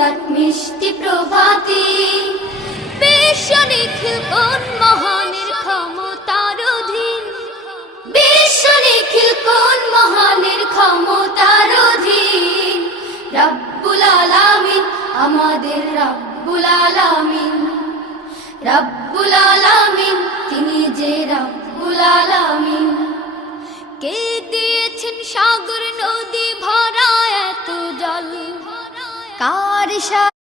রাত মিষ্টি প্রভাতি বিশ্ব নিখিল কোন মহানের ক্ষমতার অধীন বিশ্ব নিখিল কোন মহানের ক্ষমতার অধীন রব্বুল আলামিন আমাদের রব্বুল আলামিন রব্বুল আলামিন তিনি যে রব্বুল আলামিন কার